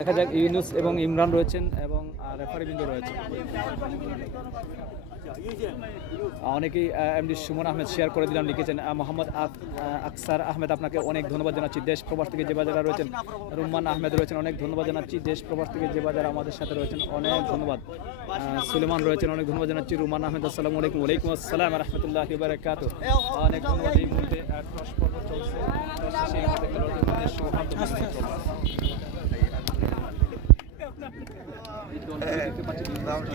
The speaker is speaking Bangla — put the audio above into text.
দেখা যাক ইউনুস এবং ইমরান রয়েছেন এবং রেফারি বিন্দু রয়েছে। অনেকেই এমডি সুমন আহমেদ শেয়ার করে দিলাম, লিখেছেন মোহাম্মদ আকসার আহমেদ, আপনাকে অনেক ধন্যবাদ জানাচ্ছি। দেশ প্রবাস থেকে যে বাজারা রয়েছেন রুম্মান আহমেদ রয়েছেন, অনেক ধন্যবাদ জানাচ্ছি। দেশ প্রবাস থেকে যে বাজারা আমাদের সাথে রয়েছেন অনেক ধন্যবাদ। সুলেমান রয়েছেন, অনেক ধন্যবাদ জানাচ্ছি। রুম্মান আহমেদ আসসালামু আলাইকুম। ওয়ালাইকুম আসসালাম রহমতুল্লাহি ওয়া বারাকাতুহু। অনেক ধন্যবাদ। এই মুহূর্তে টস পর্ব চলছে। আমার